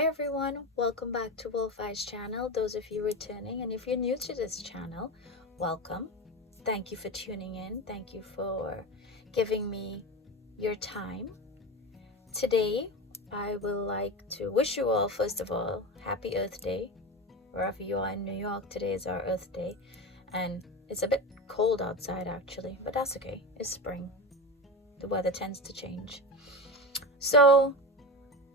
Hi everyone, welcome back to Wolf Eyes channel. Those of you returning, and if you're new to this channel, welcome. Thank you for tuning in. Thank you for giving me your time. Today, I would like to wish you all, first of all, happy Earth Day. Wherever you are in New York, today is our Earth Day, and it's a bit cold outside actually, but that's okay. It's spring. The weather tends to change. So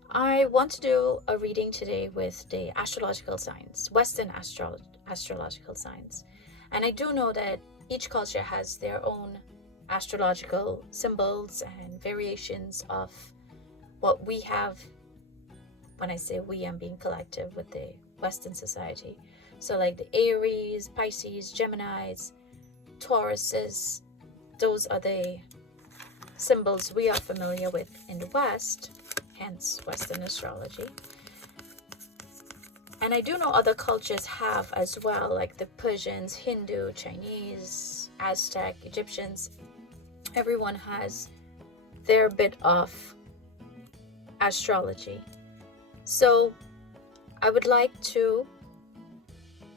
I want to do a reading today with the astrological signs, Western astrological signs. And I do know that each culture has their own astrological symbols and variations of what we have. When I say we, I'm being collective with the Western society. So like the Aries, Pisces, Geminis, Tauruses, those are the symbols we are familiar with in the West, hence Western astrology. And I do know other cultures have as well, like the Persians, Hindu, Chinese, Aztec, Egyptians. Everyone has their bit of astrology. So I would like to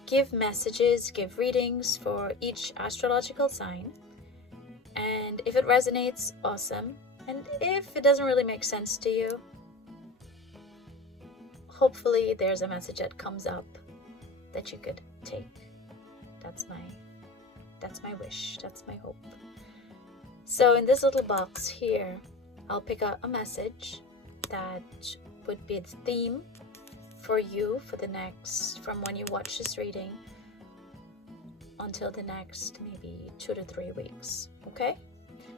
give messages, give readings for each astrological sign. And if it resonates, awesome. And if it doesn't really make sense to you, hopefully there's a message that comes up that you could take. That's my wish. That's my hope. So in this little box here, I'll pick out a message that would be the theme for you for the next, from when you watch this reading until the next maybe 2 to 3 weeks. Okay?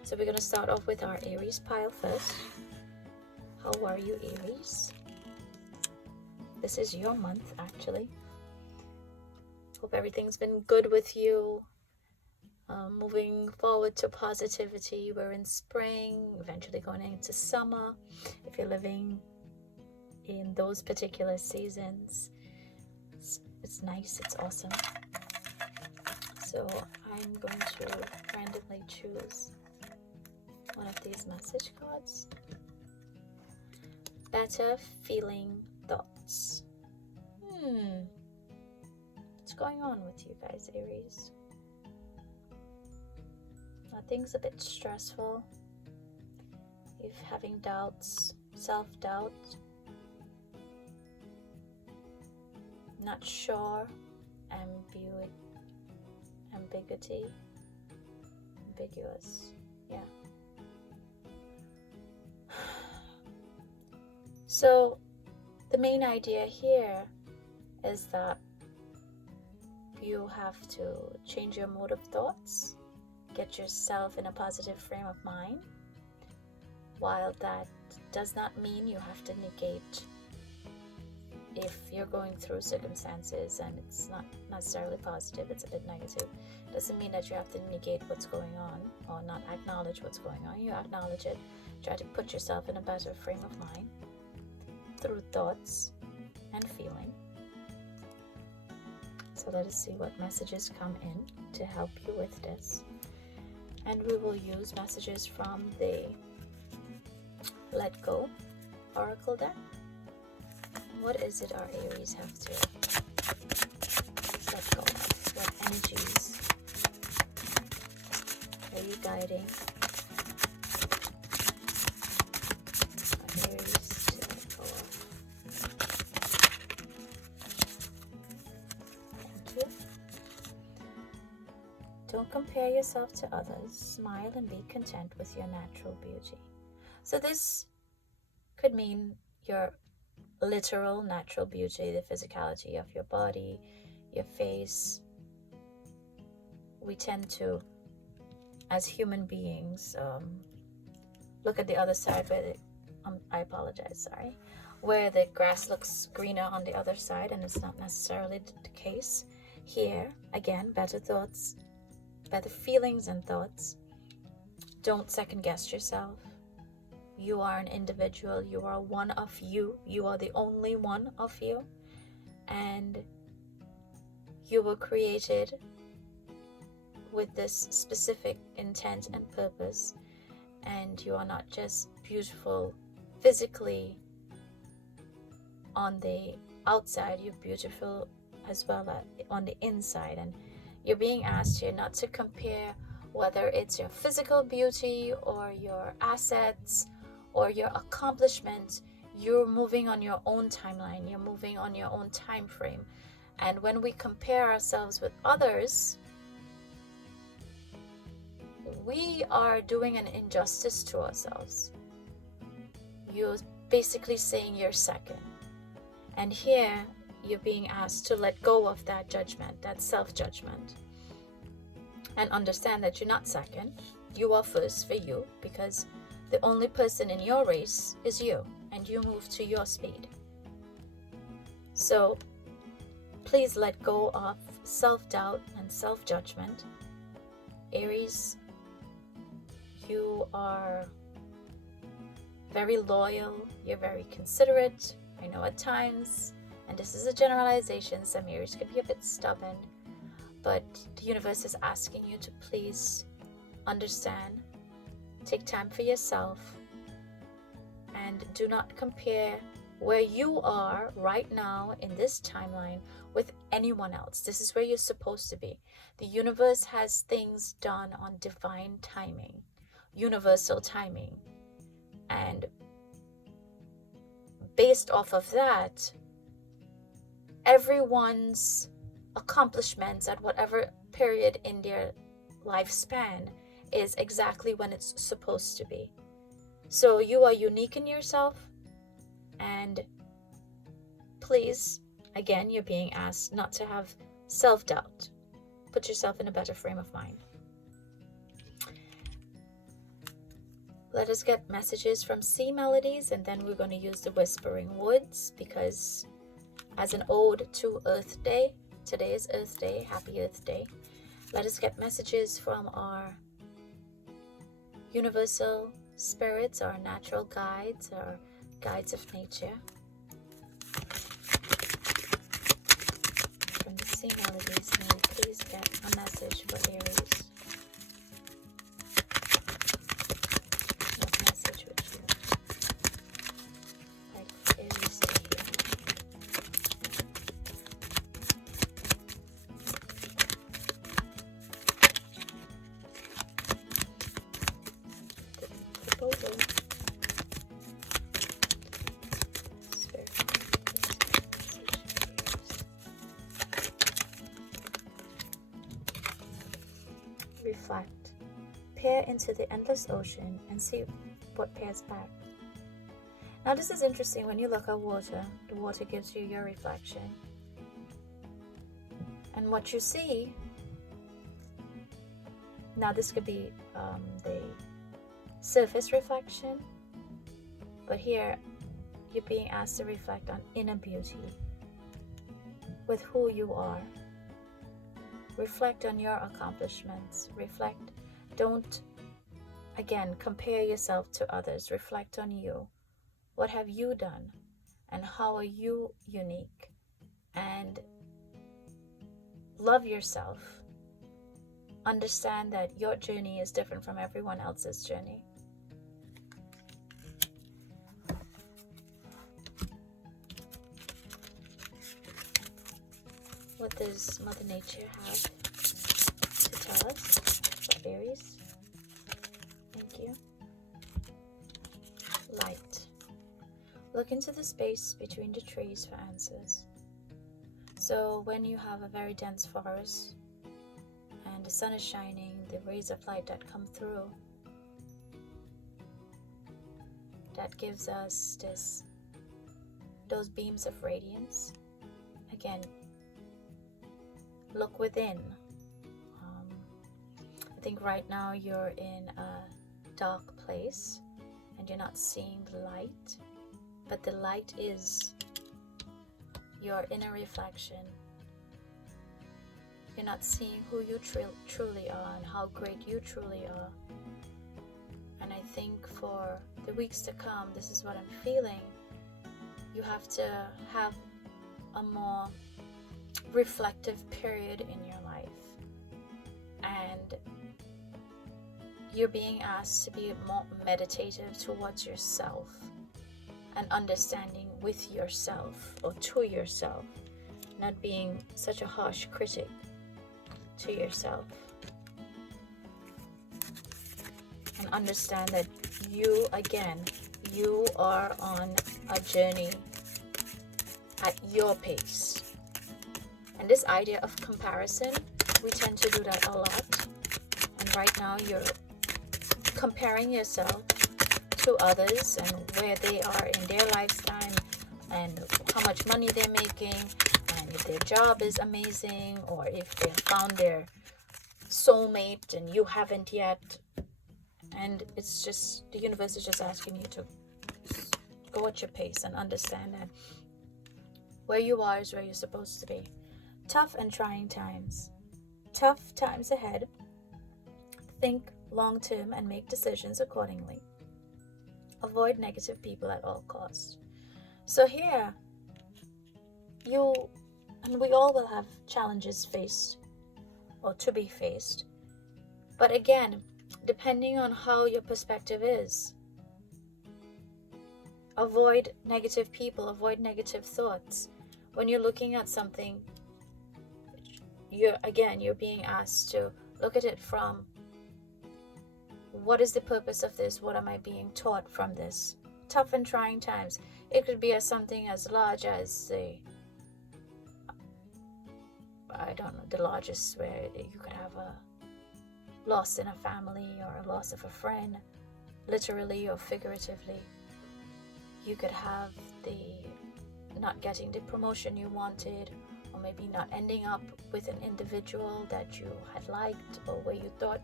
So we're going to start off with our Aries pile first. How are you, Aries? This is your month, actually. Hope everything's been good with you. Moving forward to positivity. We're in spring, eventually going into summer. If you're living in those particular seasons, it's nice, it's awesome. So I'm going to randomly choose one of these message cards. Better feeling thoughts. What's going on with you guys, Aries? Things a bit stressful. You're having doubts, self-doubt. Not sure. Ambiguity. Ambiguous. Yeah. So the main idea here is that you have to change your mode of thoughts, get yourself in a positive frame of mind. While that does not mean you have to negate if you're going through circumstances and it's not necessarily positive, it's a bit negative. Doesn't mean that you have to negate what's going on or not acknowledge what's going on. You acknowledge it, try to put yourself in a better frame of mind through thoughts and feeling. So let us see what messages come in to help you with this. And we will use messages from the Let Go Oracle deck. What is it our Aries have to let go of? What energies are you guiding our Aries to let go of? Thank you. Don't compare yourself to others. Smile and be content with your natural beauty. So this could mean your literal natural beauty, the physicality of your body, your face. We tend to, as human beings, look at the other side where where the grass looks greener on the other side, and it's not necessarily the case. Here, again, better thoughts, better feelings and thoughts. Don't second guess yourself. You are an individual. You are one of you. You are the only one of you. And you were created with this specific intent and purpose. And you are not just beautiful physically, on the outside, you're beautiful as well on the inside. And you're being asked here not to compare whether it's your physical beauty or your assets or your accomplishments. You're moving on your own timeline, you're moving on your own time frame. And when we compare ourselves with others, we are doing an injustice to ourselves. You're basically saying you're second. And here you're being asked to let go of that judgment, that self-judgment, and understand that you're not second. You are first for you, because the only person in your race is you, and you move to your speed. So please let go of self-doubt and self-judgment. Aries, you are very loyal, you're very considerate. I know at times, and this is a generalization, some Aries could be a bit stubborn, but the universe is asking you to please understand, take time for yourself, and do not compare where you are right now in this timeline with anyone else. This is where you're supposed to be. The universe has things done on divine timing, universal timing, and based off of that, everyone's accomplishments at whatever period in their lifespan is exactly when it's supposed to be. So you are unique in yourself, and please, again, you're being asked not to have self-doubt. Put yourself in a better frame of mind. Let us get messages from Sea Melodies, and then we're going to use the Whispering Woods, because as an ode to Earth Day, today is Earth Day, happy Earth Day. Let us get messages from our universal spirits, our natural guides, our guides of nature. From the Sea Melodies, may we please get a message for Aries. Reflect. Peer into the endless ocean and see what peers back. Now this is interesting. When you look at water, the water gives you your reflection. And what you see, now this could be the surface reflection, but here you're being asked to reflect on inner beauty with who you are. Reflect on your accomplishments. Reflect. Don't, again, compare yourself to others. Reflect on you. What have you done? And how are you unique? And love yourself. Understand that your journey is different from everyone else's journey. What does Mother Nature have to tell us for Aries? Thank you. Light. Look into the space between the trees for answers. So when you have a very dense forest and the sun is shining, the rays of light that come through, that gives us those beams of radiance. Again, look within. I think right now you're in a dark place and you're not seeing the light, but the light is your inner reflection. You're not seeing who you truly are and how great you truly are. And I think for the weeks to come, this is what I'm feeling. You have to have a more reflective period in your life, and you're being asked to be more meditative towards yourself and understanding with yourself or to yourself, not being such a harsh critic to yourself. And understand that you, again, you are on a journey at your pace. And this idea of comparison, we tend to do that a lot. And right now you're comparing yourself to others and where they are in their lifetime and how much money they're making, and if their job is amazing, or if they found their soulmate and you haven't yet. And it's just, the universe is just asking you to go at your pace and understand that where you are is where you're supposed to be. Tough and trying times. Tough times ahead. Think long term and make decisions accordingly. Avoid negative people at all costs. So here, you and we all will have challenges faced or to be faced. But again, depending on how your perspective is, avoid negative people, avoid negative thoughts. When you're looking at something, you're being asked to look at it from, what is the purpose of this? What am I being taught from this? Tough and trying times. It could be something as large as the largest, where you could have a loss in a family or a loss of a friend, literally or figuratively. You could have the not getting the promotion you wanted, or maybe not ending up with an individual that you had liked, or where you thought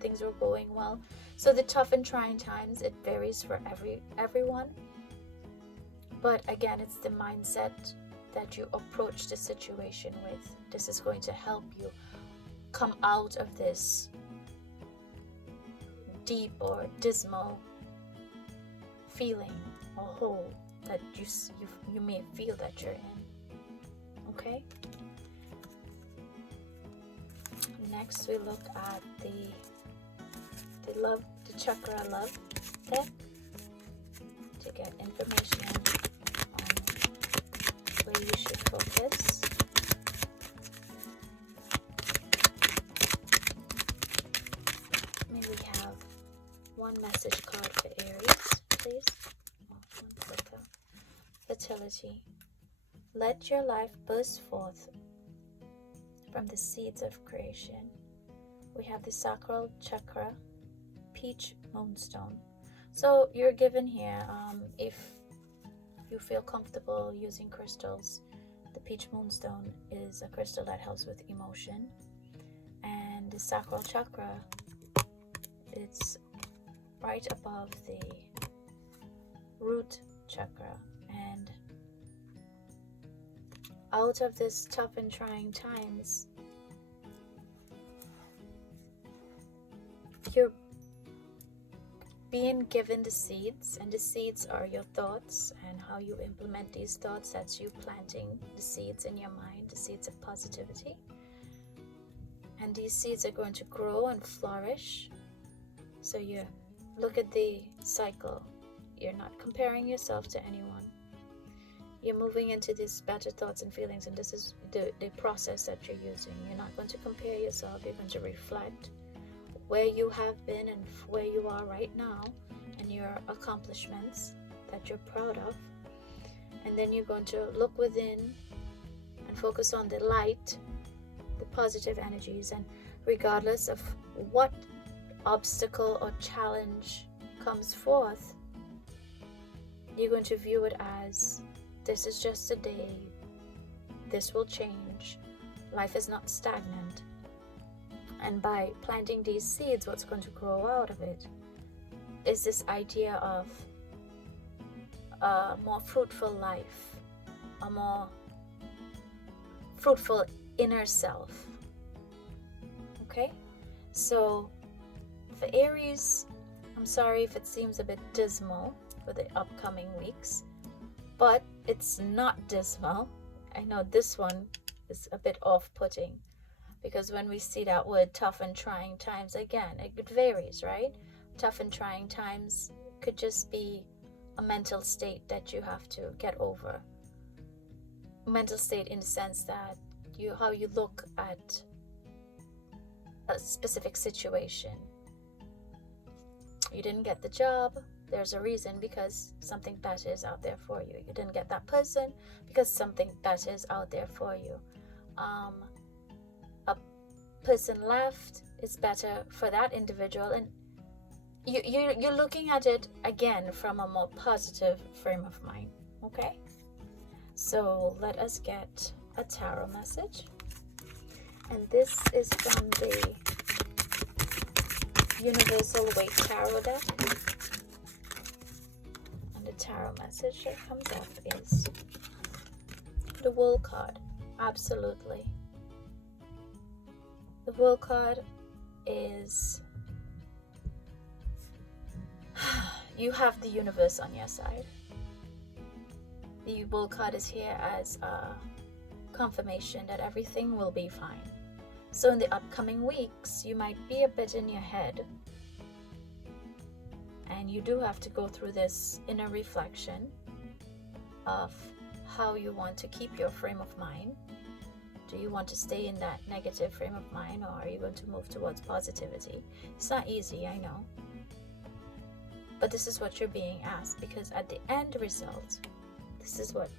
things were going well. So the tough and trying times, it varies for everyone. But again, it's the mindset that you approach the situation with. This is going to help you come out of this deep or dismal feeling or hole that you may feel that you're in. Okay? Next, we look at the Chakra Love deck to get information on where you should focus. May we have one message card for Aries, please? One quicker. Fertility. Let your life burst forth from the seeds of creation. We have the Sacral Chakra, Peach Moonstone. So you're given here, if you feel comfortable using crystals, the Peach Moonstone is a crystal that helps with emotion. And the Sacral Chakra, it's right above the root chakra. And out of this tough and trying times, you're being given the seeds, and the seeds are your thoughts and how you implement these thoughts. That's you planting the seeds in your mind, the seeds of positivity. And these seeds are going to grow and flourish. So you look at the cycle. You're not comparing yourself to anyone. You're moving into these better thoughts and feelings, and this is the process that you're using. You're not going to compare yourself. You're going to reflect where you have been and where you are right now, and your accomplishments that you're proud of. And then you're going to look within and focus on the light, the positive energies, and regardless of what obstacle or challenge comes forth, you're going to view it as, this is just a day, this will change, life is not stagnant. And by planting these seeds, what's going to grow out of it is this idea of a more fruitful life, a more fruitful inner self. Okay? So for Aries, I'm sorry if it seems a bit dismal for the upcoming weeks, but it's not dismal. I know this one is a bit off-putting, because when we see that word tough and trying times, again, it varies, right? Tough and trying times could just be a mental state that you have to get over. Mental state in the sense that how you look at a specific situation. You didn't get the job, there's a reason, because something better is out there for you. You didn't get that person because something better is out there for you. A person left is better for that individual, and you're looking at it again from a more positive frame of mind. Okay, so let us get a tarot message, and this is from the Universal Waite tarot deck, and the tarot message that comes up is the World card. Absolutely, the World card is you have the universe on your side. The World card is here as a confirmation that everything will be fine. So in the upcoming weeks, you might be a bit in your head, and you do have to go through this inner reflection of how you want to keep your frame of mind. Do you want to stay in that negative frame of mind, or are you going to move towards positivity? It's not easy, I know, but this is what you're being asked, because at the end result, this is what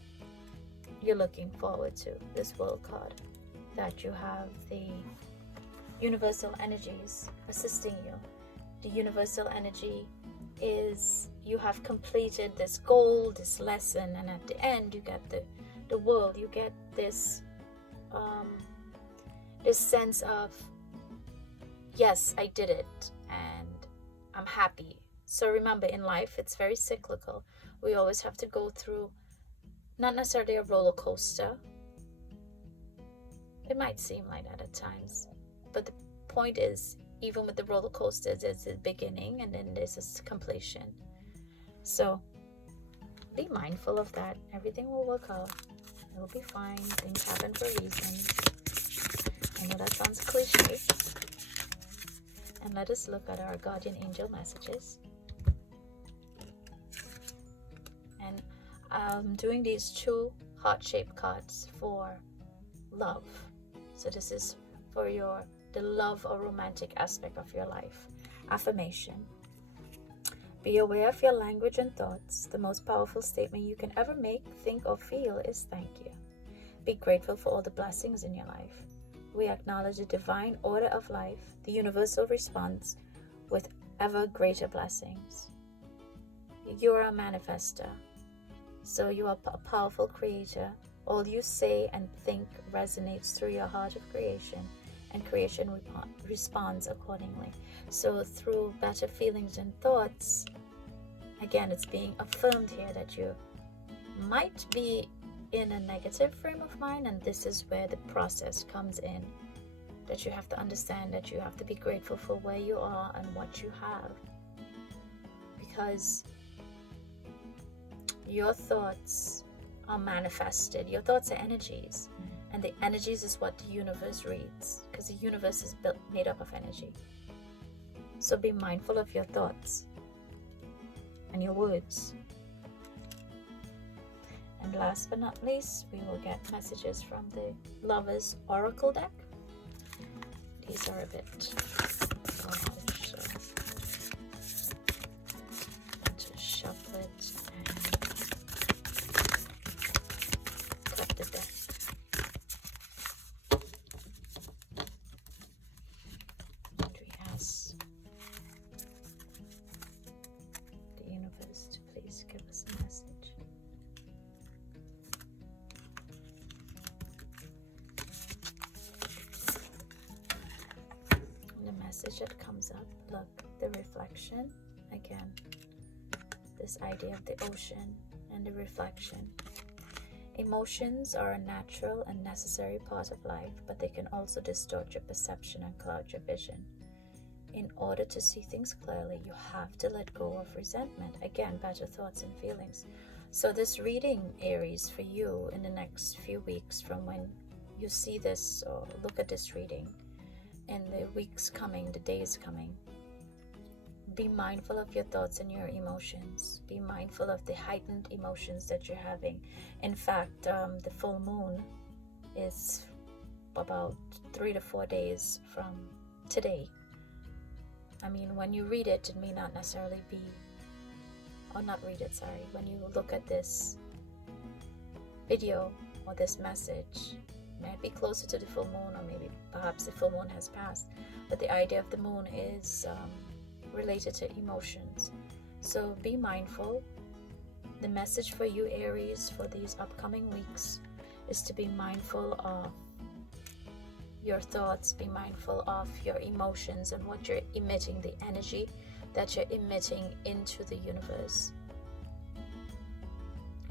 you're looking forward to, this World card, that you have the universal energies assisting you. The universal energy is you have completed this goal, this lesson, and at the end you get the world. You get this this sense of, yes, I did it and I'm happy. So remember, in life it's very cyclical. We always have to go through not necessarily a roller coaster. It might seem like that at times, but the point is, even with the roller coasters, there's a beginning and then there's a completion. So be mindful of that. Everything will work out. It'll be fine. Things happen for reasons. I know that sounds cliche. And let us look at our guardian angel messages. And I'm doing these two heart-shaped cards for love. So this is for the love or romantic aspect of your life. Affirmation. Be aware of your language and thoughts. The most powerful statement you can ever make, think, or feel is thank you. Be grateful for all the blessings in your life. We acknowledge the divine order of life, the universal response with ever greater blessings. You are a manifester, so you are a powerful creator. All you say and think resonates through your heart of creation, and creation responds accordingly. So through better feelings and thoughts, again, it's being affirmed here that you might be in a negative frame of mind, and this is where the process comes in, that you have to understand that you have to be grateful for where you are and what you have, because your thoughts are manifested. Your thoughts are energies, and the energies is what the universe reads, because the universe is made up of energy. So be mindful of your thoughts and your words. And last but not least, we will get messages from the Lovers Oracle deck. These are a bit large, so I'll just shuffle it and cut the deck. And we ask the universe to please give us a message. Message that comes up, look, the reflection again, this idea of the ocean and the reflection. Emotions are a natural and necessary part of life, but they can also distort your perception and cloud your vision. In order to see things clearly, you have to let go of resentment. Again, better thoughts and feelings. So this reading, Aries, for you in the next few weeks, from when you see this or look at this reading, in the weeks coming, the days coming, Be mindful of your thoughts and your emotions. Be mindful of the heightened emotions that you're having. In fact, the full moon is about 3 to 4 days from today. I mean, when you read it, it may not necessarily be, or not read it, sorry. When you look at this video or this message, it might be closer to the full moon, or maybe perhaps the full moon has passed. But the idea of the moon is related to emotions. So be mindful. The message for you, Aries, for these upcoming weeks is to be mindful of your thoughts, be mindful of your emotions and what you're emitting, the energy that you're emitting into the universe.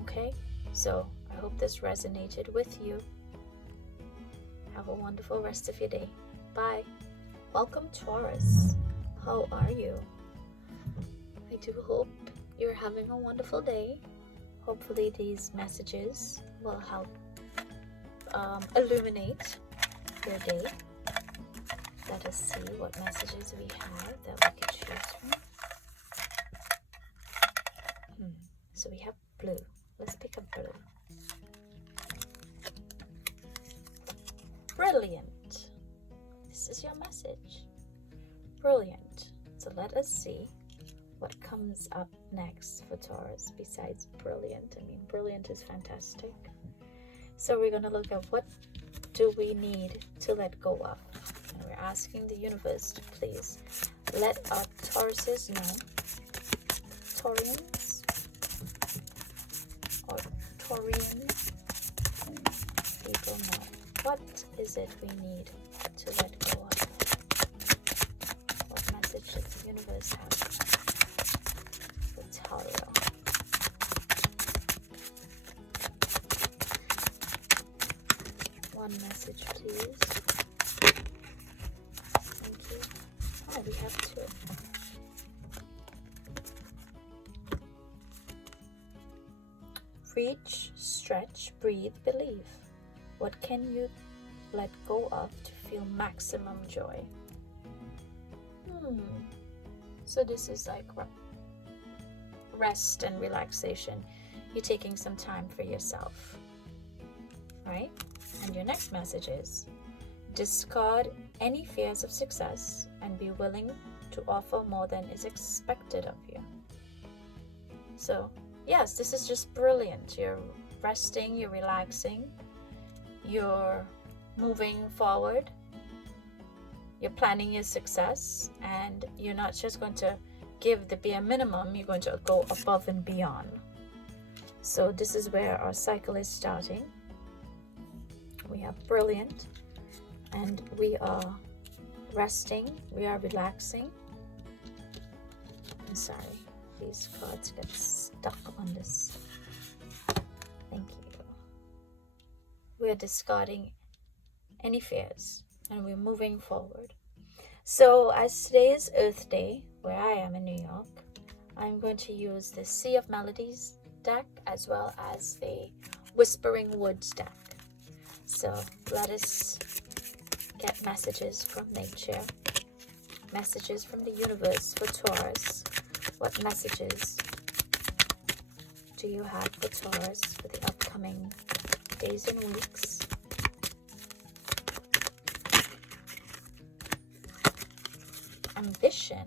Okay, so I hope this resonated with you. Have a wonderful rest of your day. Bye. Welcome, Taurus. How are you? I do hope you're having a wonderful day. Hopefully these messages will help illuminate your day. Let us see what messages we have that we could choose from. So we have blue. Let's pick up blue. Brilliant. This is your message. Brilliant. So let us see what comes up next for Taurus besides brilliant. I mean, brilliant is fantastic. So we're going to look at what do we need to let go of. And we're asking the universe to please let our Tauruses know, Taurians or Taurian people know, what is it we need to let go of? What message does the universe have for Tauro? One message, please. Thank you. Oh, we have two. Reach, stretch, breathe, believe. What can you let go of to feel maximum joy? So this is like rest and relaxation. You're taking some time for yourself, right? And your next message is discard any fears of success and be willing to offer more than is expected of you. So yes, this is just brilliant. You're resting, you're relaxing, you're moving forward, you're planning your success, and you're not just going to give the bare minimum, you're going to go above and beyond. So this is where our cycle is starting. We have brilliant, and we are resting, we are relaxing. I'm sorry, these cards get stuck on this. Thank you. We're discarding any fears and we're moving forward. So as today is Earth Day, where I am in New York, I'm going to use the Sea of Melodies deck as well as the Whispering Woods deck. So let us get messages from nature, messages from the universe for Taurus. What messages do you have for Taurus for the upcoming days and weeks? Ambition.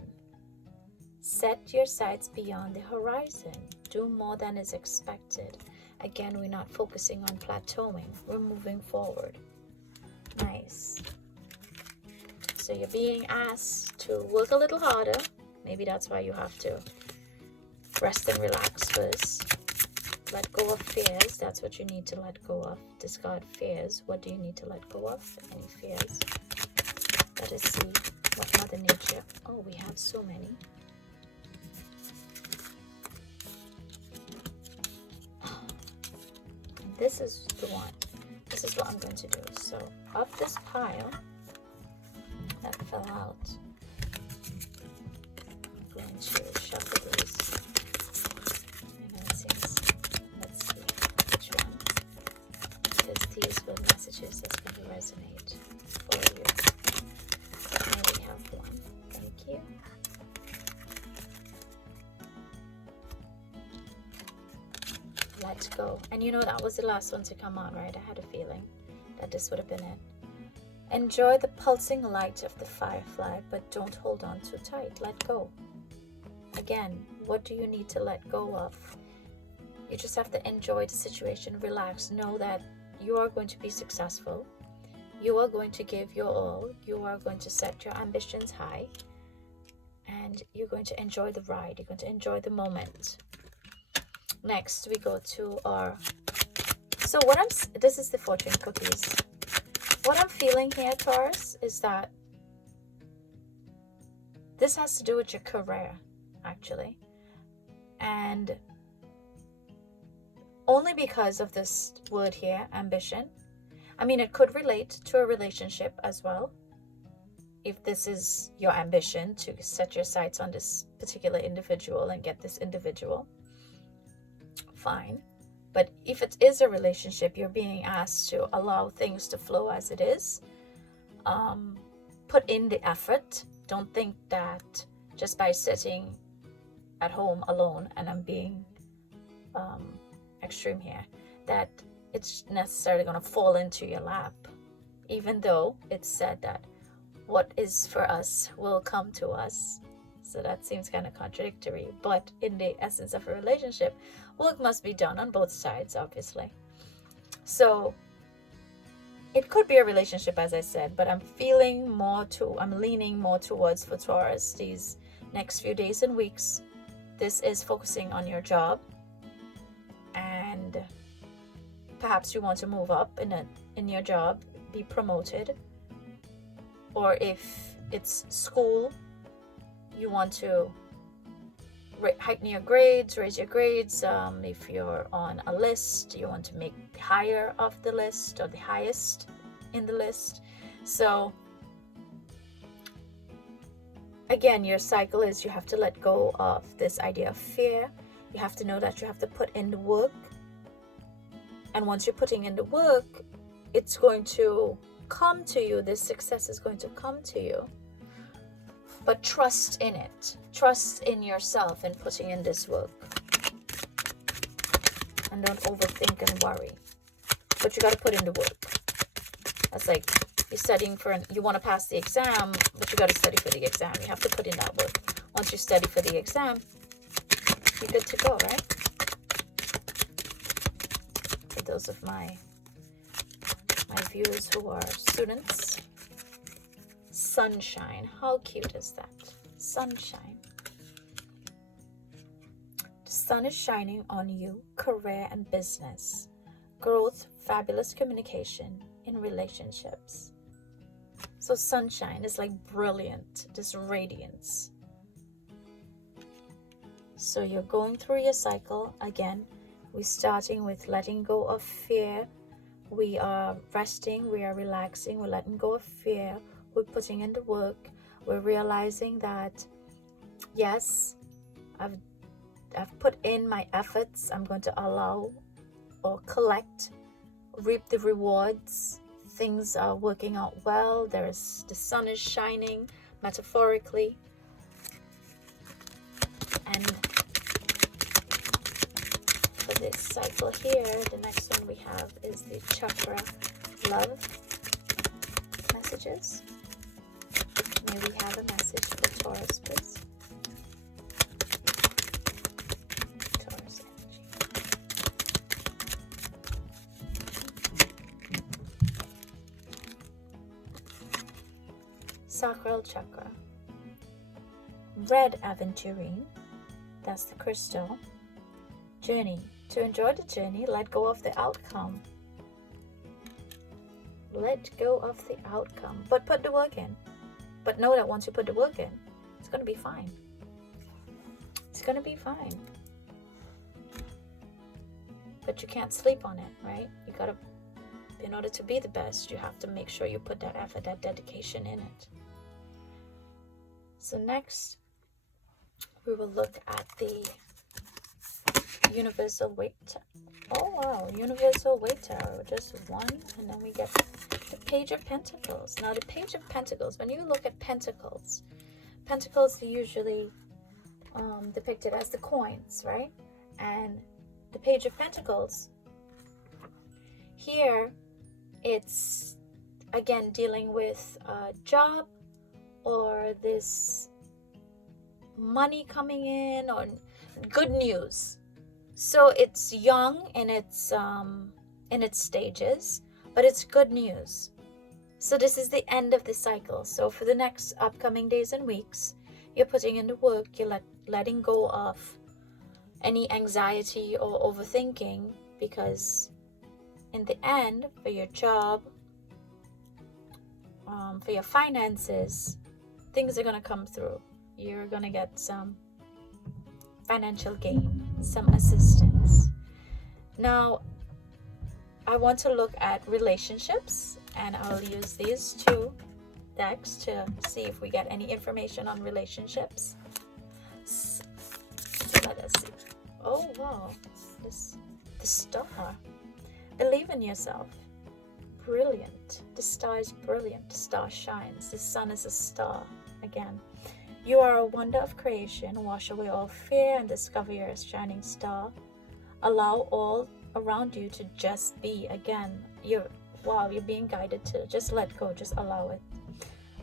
Set your sights beyond the horizon. Do more than is expected. Again, we're not focusing on plateauing. We're moving forward. Nice. So you're being asked to work a little harder. Maybe that's why you have to rest and relax first. Let go of fears. That's what you need to let go of. Discard fears. What do you need to let go of? Any fears? Let us see what Mother Nature. Oh, we have so many. And this is the one. This is what I'm going to do. So, of this pile that fell out, I'm going to shuffle these. Let's see which one, because these were messages that's going to resonate for you. Here we have one. Thank you. let go. And you know that was the last one to come on, right? I had a feeling that this would have been it. Enjoy the pulsing light of the firefly, but don't hold on too tight. Let go. Again, what do you need to let go of? You just have to enjoy the situation, relax, know that you are going to be successful. You are going to give your all. You are going to set your ambitions high. And you're going to enjoy the ride. You're going to enjoy the moment. Next, we go to our... So this is the fortune cookies. What I'm feeling here, Taurus, is that this has to do with your career, actually. And only because of this word here, ambition. I mean, it could relate to a relationship as well. If this is your ambition to set your sights on this particular individual and get this individual, fine. But if it is a relationship, you're being asked to allow things to flow as it is. Put in the effort. Don't think that just by sitting at home alone, and I'm being extreme here, that it's necessarily going to fall into your lap. Even though it's said that what is for us will come to us. So that seems kind of contradictory. But in the essence of a relationship, work must be done on both sides, obviously. So it could be a relationship, as I said, but I'm leaning more towards, for Taurus, these next few days and weeks. This is focusing on your job. And perhaps you want to move up in your job, be promoted. Or if it's school, you want to heighten your grades, raise your grades. If you're on a list, you want to make higher of the list or the highest in the list. So again, your cycle is you have to let go of this idea of fear. You have to know that you have to put in the work. And once you're putting in the work, it's going to come to you. This success is going to come to you. But trust in it. Trust in yourself in putting in this work. And don't overthink and worry. But you got to put in the work. That's like you're studying you want to pass the exam, but you got to study for the exam. You have to put in that work. Once you study for the exam, you're good to go, right? For those of my viewers who are students. Sunshine. How cute is that? Sunshine. The sun is shining on you, career and business. Growth, fabulous communication in relationships. So sunshine is like brilliant, this radiance. So you're going through your cycle. Again, we're starting with letting go of fear. We are resting, we are relaxing, we're letting go of fear. We're putting in the work. We're realizing that, yes, I've put in my efforts. I'm going to allow or reap the rewards. Things are working out well. The sun is shining, metaphorically. And for this cycle here, the next one we have is the Chakra Love messages. May we have a message for Taurus, please? Taurus energy. Sacral chakra. Red aventurine. That's the crystal. Journey. To enjoy the journey, let go of the outcome. Let go of the outcome. But put the work in. But know that once you put the work in, it's going to be fine. It's going to be fine. But you can't sleep on it, right? You got to, in order to be the best, you have to make sure you put that effort, that dedication in it. So next, we will look at the Universal Waite. Oh wow, Universal Waite Tarot, just one, and then we get the Page of Pentacles. Now the Page of Pentacles, when you look at pentacles are usually depicted as the coins, right? And the Page of Pentacles. Here, it's again dealing with a job or this money coming in or good news. So it's young in its stages, but it's good news. So this is the end of the cycle. So for the next upcoming days and weeks, you're putting in the work, you're letting go of any anxiety or overthinking, because in the end, for your job, for your finances, things are going to come through. You're going to get some financial gain, some assistance. Now, I want to look at relationships, and I'll use these two decks to see if we get any information on relationships. So let us see. Oh wow, the star. Believe in yourself. Brilliant. The star is brilliant. The star shines. The sun is a star again. You are a wonder of creation. Wash away all fear and discover your shining star. Allow all around you to just be. Again, you're being guided to just let go. Just allow it.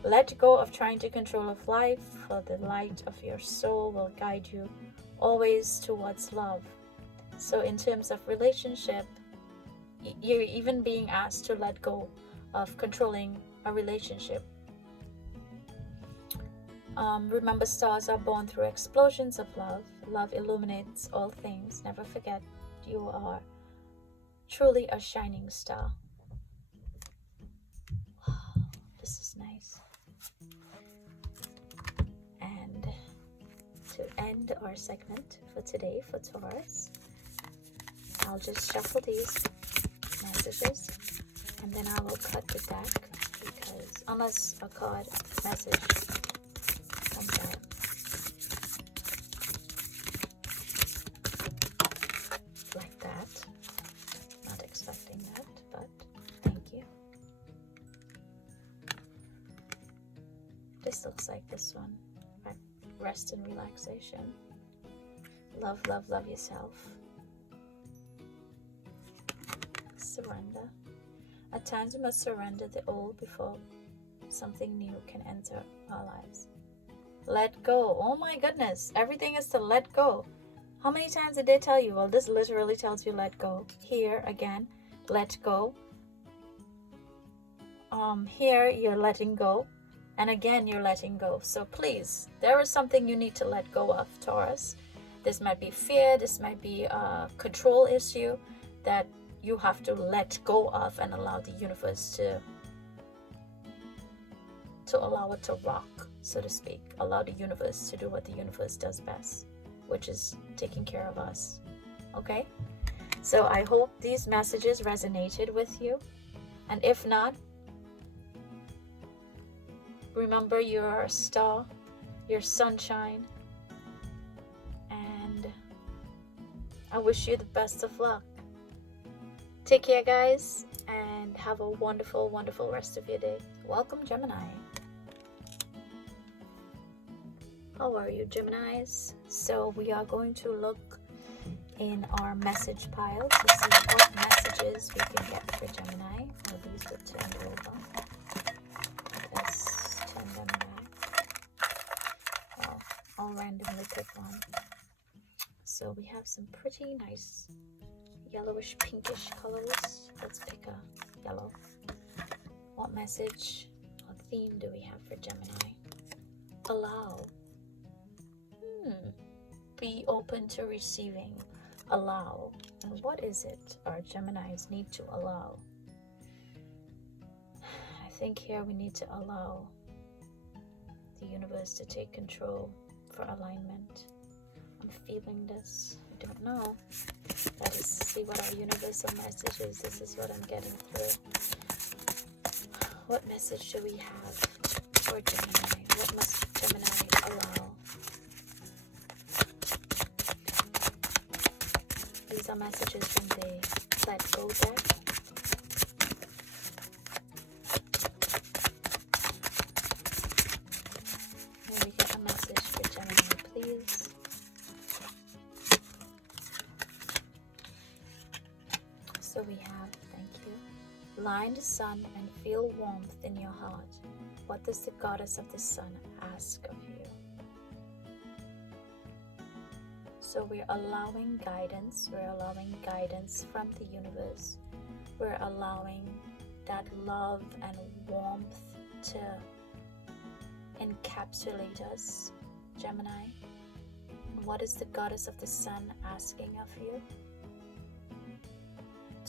Let go of trying to control of life, for the light of your soul will guide you always towards love. So in terms of relationship, you're even being asked to let go of controlling a relationship. Remember, stars are born through explosions of love. Love illuminates all things. Never forget, you are truly a shining star. Wow, this is nice. And to end our segment for today for Taurus, I'll just shuffle these messages and then I will cut the deck, because unless a card message comes out. Like that. Not expecting that, but thank you. This looks like this one. Rest and relaxation. Love, love, love yourself. Surrender. At times we must surrender the old before something new can enter our lives. Let go. Oh my goodness. Everything is to let go. How many times did they tell you? Well, this literally tells you let go. Here again, let go. Here you're letting go. And again, you're letting go. So please, there is something you need to let go of, Taurus. This might be fear. This might be a control issue that you have to let go of and allow the universe to allow it to rock, so to speak. Allow the universe to do what the universe does best, which is taking care of us. Okay? So I hope these messages resonated with you. And if not, remember, you're a star, you're sunshine, and I wish you the best of luck. Take care, guys, and have a wonderful, wonderful rest of your day. Welcome, Gemini. How are you, Geminis? So we are going to look in our message pile to see what messages we can get for Gemini. These were turned over. Let's turn them back. Well, I'll randomly pick one. So we have some pretty nice yellowish pinkish colors. Let's pick a yellow. What message or theme do we have for Gemini? Allow. Be open to receiving. Allow. And what is it our Geminis need to allow? I think here we need to allow the universe to take control for alignment. I'm feeling this. I don't know. Let us see what our universal message is. This is what I'm getting through. What message do we have for Gemini? What must Gemini allow? These are messages from the Let Go deck. May we get a message for Gemini, please? Lie in the sun and feel warmth in your heart. What does the goddess of the sun ask of you? So we're allowing guidance. We're allowing guidance from the universe. We're allowing that love and warmth to encapsulate us, Gemini. What is the goddess of the sun asking of you?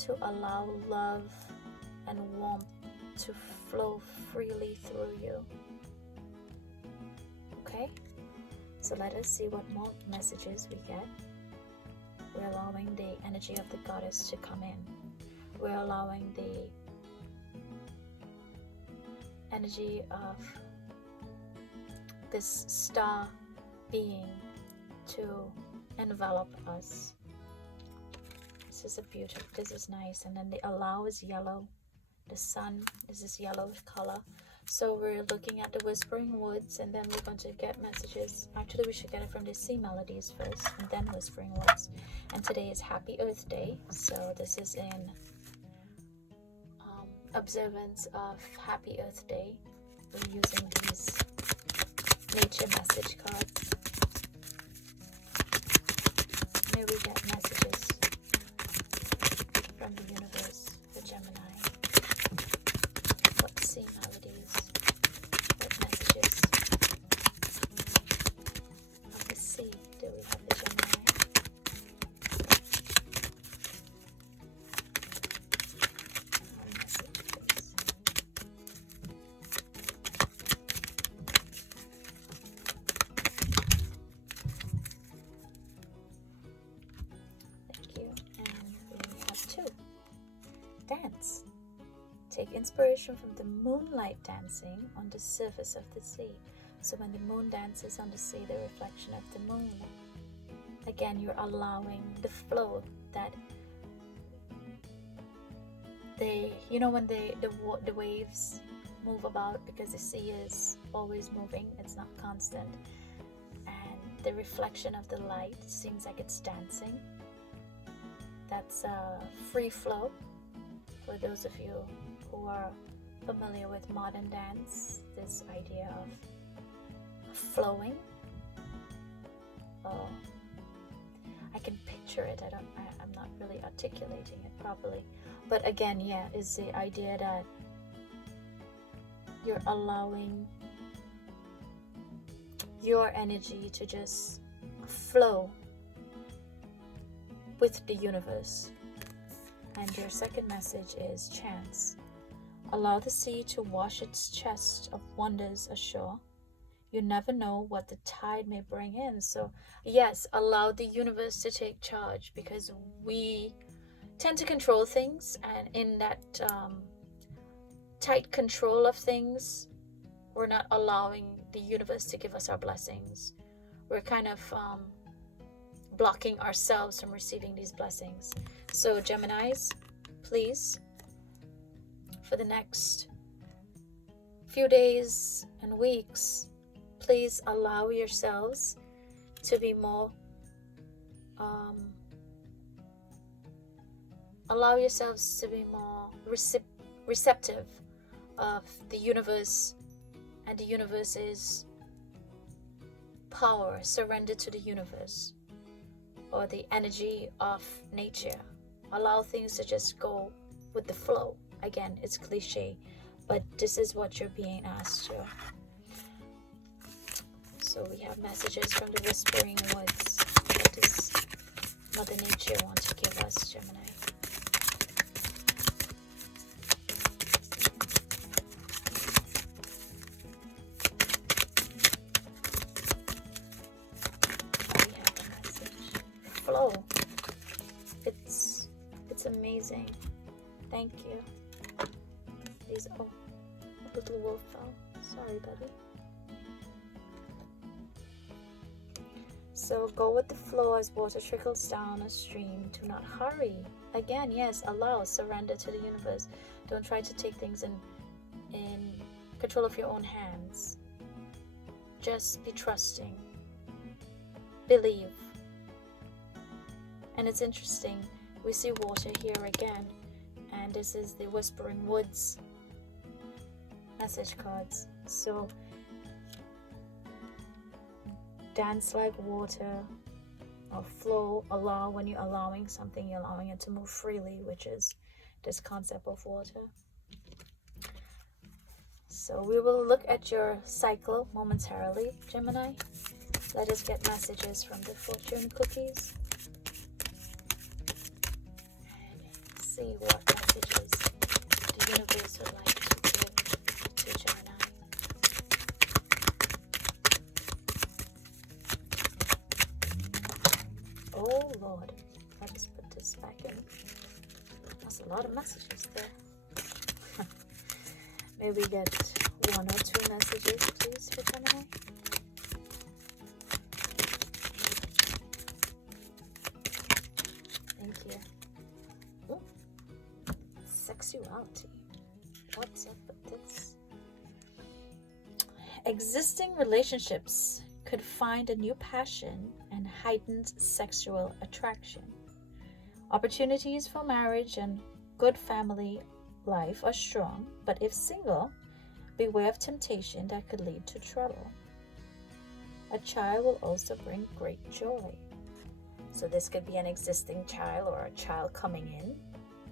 To allow love and warmth to flow freely through you. Okay? So let us see what more messages we get. We're allowing the energy of the goddess to come in. We're allowing the energy of this star being to envelop us. This is a beautiful, this is nice. And then the allow is yellow. The sun is this yellow color. So we're looking at the Whispering Woods, and then we're going to get messages. Actually, we should get it from the sea melodies first, and then Whispering Woods. And today is Happy Earth Day, so this is in observance of Happy Earth Day. We're using these nature message cards. May we get messages from the universe for Gemini. What sea melodies? What messages of the sea do we have for Gemini? One message, please. Thank you. And we have two. Dance. Take inspiration from the moonlight dancing on the surface of the sea. So when the moon dances on the sea, the reflection of the moon. Again, you're allowing the flow that when the waves move about, because the sea is always moving, it's not constant, and the reflection of the light seems like it's dancing. That's a free flow. For those of you who are familiar with modern dance, this idea of flowing, I can picture it. I'm not really articulating it properly, but again, yeah, is the idea that you're allowing your energy to just flow with the universe. And your second message is chance. Allow the sea to wash its chest of wonders ashore. You never know what the tide may bring in. So yes, allow the universe to take charge, because we tend to control things, and in that tight control of things, we're not allowing the universe to give us our blessings. We're kind of blocking ourselves from receiving these blessings. So Geminis, please, for the next few days and weeks, please allow yourselves to be more receptive of the universe and the universe's power. Surrender to the universe or the energy of nature. Allow things to just go with the flow. Again, it's cliche, but this is what you're being asked to. So we have messages from the Whispering Woods. What does Mother Nature want to give us, Gemini? We have a message. Flow. It's amazing. Thank you. These a little wolf fell. Sorry, buddy. So go with the flow as water trickles down a stream. Do not hurry. Again, yes, allow, surrender to the universe. Don't try to take things in control of your own hands. Just be trusting. Believe. And it's interesting. We see water here again. And this is the Whispering Woods message cards. So dance like water, or flow, allow. When you're allowing something, you're allowing it to move freely, which is this concept of water. So we will look at your cycle momentarily, Gemini. Let us get messages from the fortune cookies and see what messages the universe would like to give to Gemini. Oh Lord, let us put this back in. That's a lot of messages there. Maybe get 1 or 2 messages, please, for Gemini. Thank you. Ooh. Sexuality. What's up with this? Existing relationships could find a new passion and heightened sexual attraction. Opportunities for marriage and good family life are strong, but if single, beware of temptation that could lead to trouble. A child will also bring great joy. So this could be an existing child or a child coming in.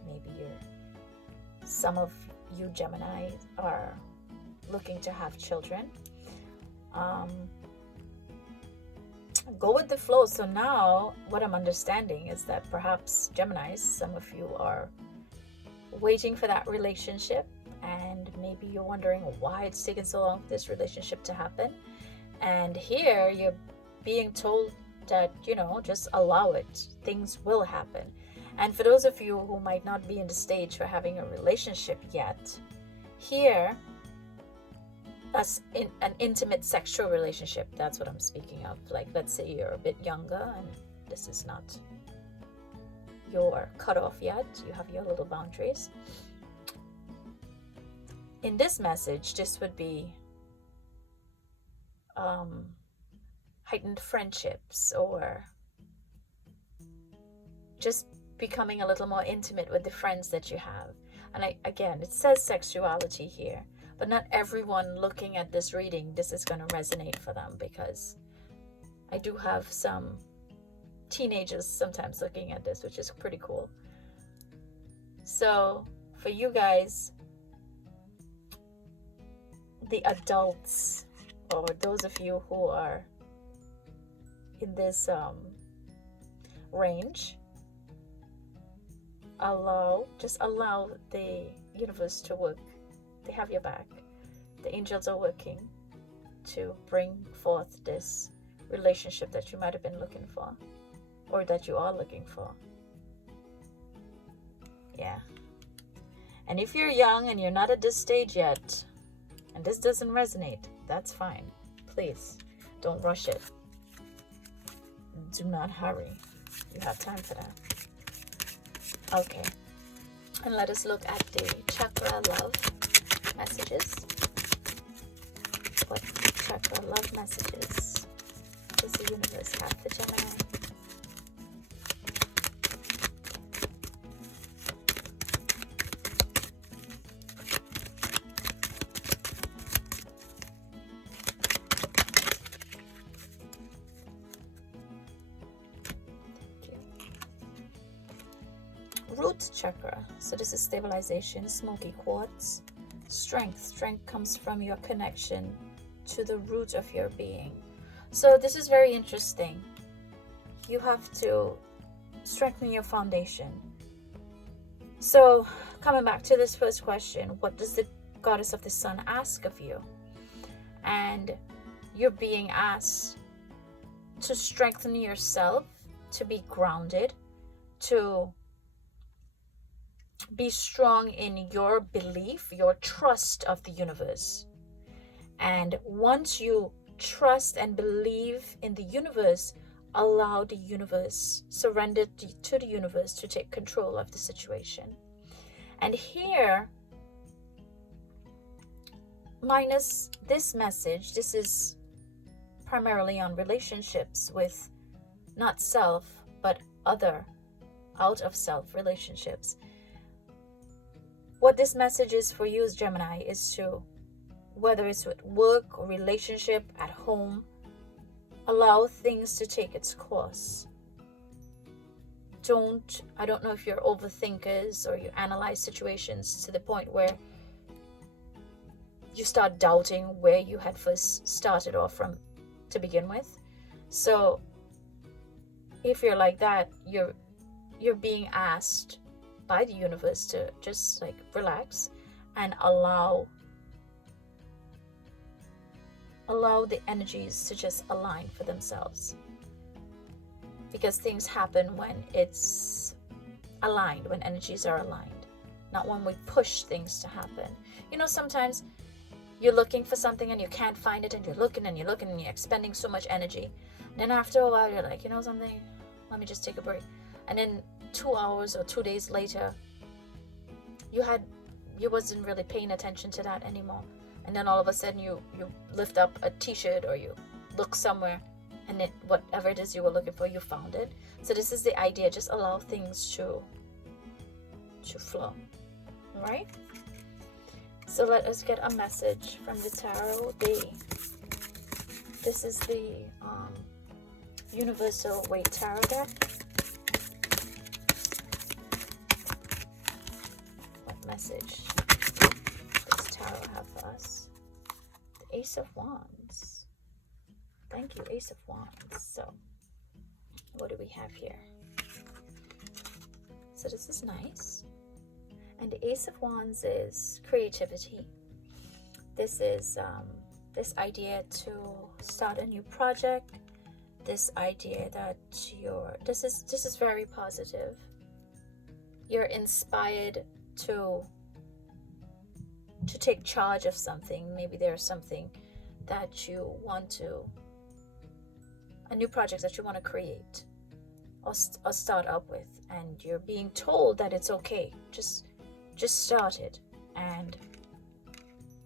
Maybe some of you Gemini are looking to have children. Go with the flow. So now what I'm understanding is that perhaps Geminis, some of you are waiting for that relationship, and maybe you're wondering why it's taken so long for this relationship to happen. And here you're being told that, just allow it. Things will happen. And for those of you who might not be in the stage for having a relationship yet, here, an intimate sexual relationship, that's what I'm speaking of. Like, let's say you're a bit younger and this is not your cutoff yet. You have your little boundaries. In this message, this would be heightened friendships, or just becoming a little more intimate with the friends that you have. And again, it says sexuality here, but not everyone looking at this reading, this is going to resonate for them, because I do have some teenagers sometimes looking at this, which is pretty cool. So for you guys, the adults, or those of you who are in this range, just allow the universe to work. They have your back. The angels are working to bring forth this relationship that you might have been looking for, or that you are looking for. Yeah. And if you're young and you're not at this stage yet, and this doesn't resonate, that's fine. Please don't rush it. Do not hurry. You have time for that. Okay. And let us look at the Chakra Love messages. What Chakra Love messages does the universe have for Gemini? Root chakra. So this is stabilization, smoky quartz. Strength. Strength comes from your connection to the root of your being. So this is very interesting. You have to strengthen your foundation. So coming back to this first question, what does the goddess of the sun ask of you? And you're being asked to strengthen yourself, to be grounded, to be strong in your belief, your trust of the universe. And once you trust and believe in the universe, allow the universe, surrender to the universe to take control of the situation. And here, minus this message, this is primarily on relationships with not self, but other out of self relationships. what this message is for you as Gemini is to, whether it's with work or relationship, at home, allow things to take its course. I don't know if you're overthinkers or you analyze situations to the point where you start doubting where you had first started off from to begin with. So if you're like that, you're being asked by the universe to just like relax and allow the energies to just align for themselves, because things happen when it's aligned, when energies are aligned, not when we push things to happen. You know, sometimes you're looking for something and you can't find it, and you're looking and you're expending so much energy, and then after a while you're like, you know something, let me just take a break. And then 2 hours or 2 days later, you wasn't really paying attention to that anymore, and then all of a sudden you lift up a t-shirt or you look somewhere, and then whatever it is you were looking for, you found it. So this is the idea, just allow things to flow. All right, so let us get a message from the tarot. This is the Universal Waite tarot deck. What message does tarot have for us? The Ace of Wands. Thank you, Ace of Wands. So what do we have here? So this is nice. And the Ace of Wands is creativity. This is this idea to start a new project. This idea that this is very positive. You're inspired to take charge of something. Maybe there's something that you want to, a new project that you want to create or start up with, and you're being told that it's okay. Just start it, and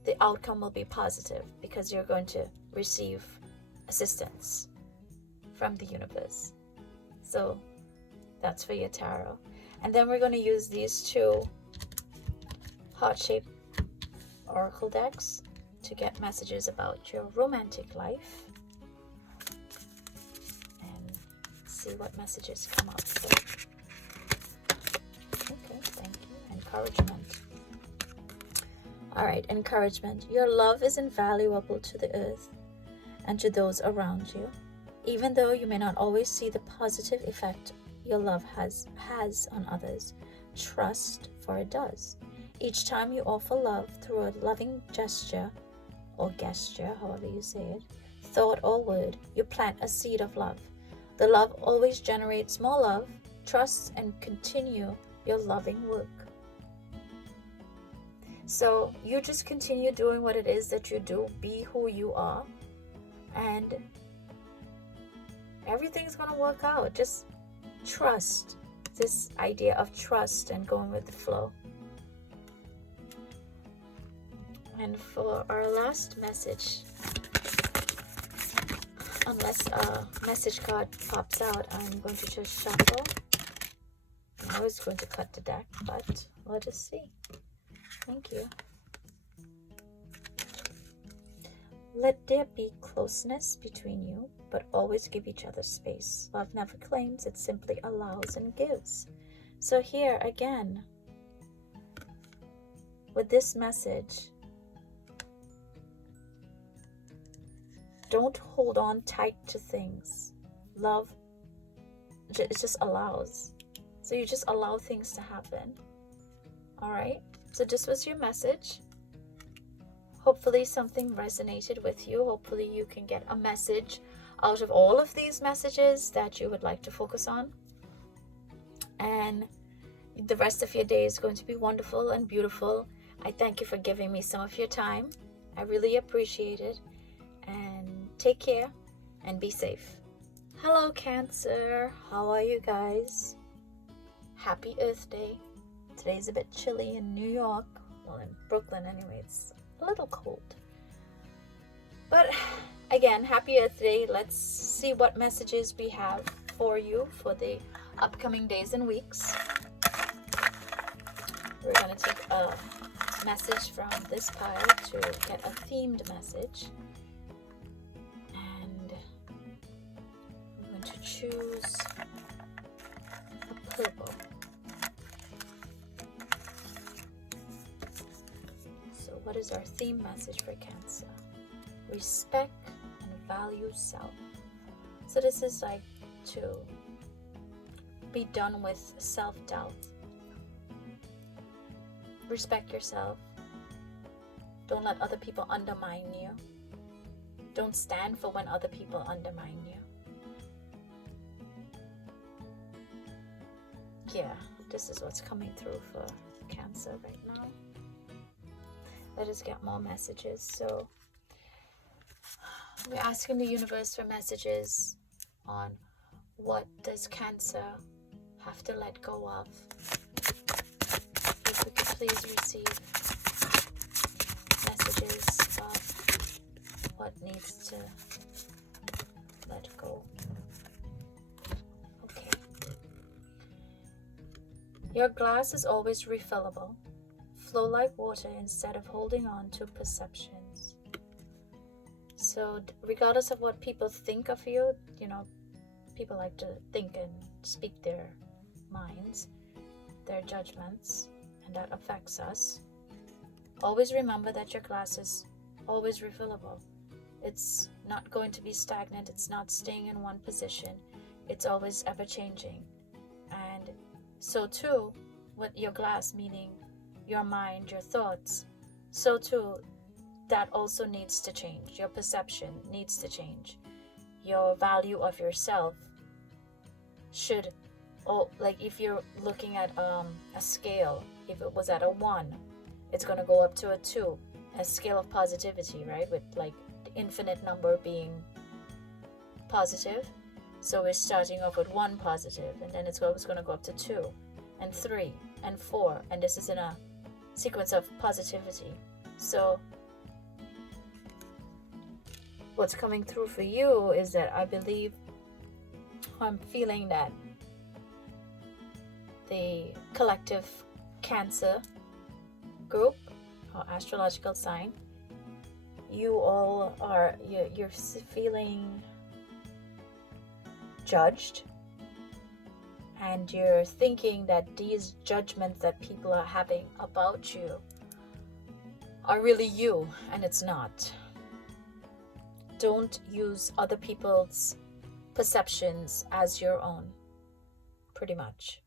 the outcome will be positive because you're going to receive assistance from the universe. So that's for your tarot. And then we're going to use these two heart-shaped oracle decks to get messages about your romantic life and see what messages come up. So, okay, thank you. Encouragement. All right, encouragement. Your love is invaluable to the earth and to those around you. Even though you may not always see the positive effect your love has on others, trust, for it does. Each time you offer love through a loving gesture, or gesture, however you say it, thought or word, you plant a seed of love. The love always generates more love. Trust and continue your loving work. So you just continue doing what it is that you do. Be who you are, and everything's going to work out. Just trust. This idea of trust and going with the flow. And for our last message, unless a message card pops out, I'm going to just shuffle. I was going to cut the deck, but let us see. Thank you. Let there be closeness between you, but always give each other space. Love never claims, it simply allows and gives. So here again, with this message, don't hold on tight to things. Love, it just allows. So you just allow things to happen. All right. So this was your message. Hopefully something resonated with you. Hopefully you can get a message out of all of these messages that you would like to focus on. And the rest of your day is going to be wonderful and beautiful. I thank you for giving me some of your time. I really appreciate it. And take care and be safe. Hello, Cancer. How are you guys? Happy Earth Day. Today's a bit chilly in New York. Well, in Brooklyn anyway, it's a little cold. But again, happy Earth Day. Let's see what messages we have for you for the upcoming days and weeks. We're going to take a message from this pile to get a themed message. And I'm going to choose a purple. So what is our theme message for Cancer? Respect and value self. So this is like to be done with self-doubt. Respect yourself. Don't let other people undermine you. Don't stand for when other people undermine you. Yeah, this is what's coming through for Cancer right now. Let us get more messages. So we're asking the universe for messages on what does Cancer have to let go of. If we could please receive messages of what needs to let go. Okay. Your glass is always refillable. Flow like water instead of holding on to perceptions. So regardless of what people think of you, you know, people like to think and speak their minds, their judgments, and that affects us. Always remember that your glass is always refillable. It's not going to be stagnant. It's not staying in one position. It's always ever changing. And so too, with your glass, meaning your mind, your thoughts, so too, that also needs to change. Your perception needs to change. Your value of yourself should, like if you're looking at a scale, if it was at a 1, it's going to go up to a 2, a scale of positivity, right? With like the infinite number being positive. So we're starting off with 1 positive, and then it's always going to go up to 2 and 3 and 4, and this is in a sequence of positivity. So what's coming through for you is that I believe, I'm feeling that the collective Cancer group or astrological sign, you all are, you're feeling judged, and you're thinking that these judgments that people are having about you are really you, and it's not. Don't use other people's perceptions as your own, pretty much.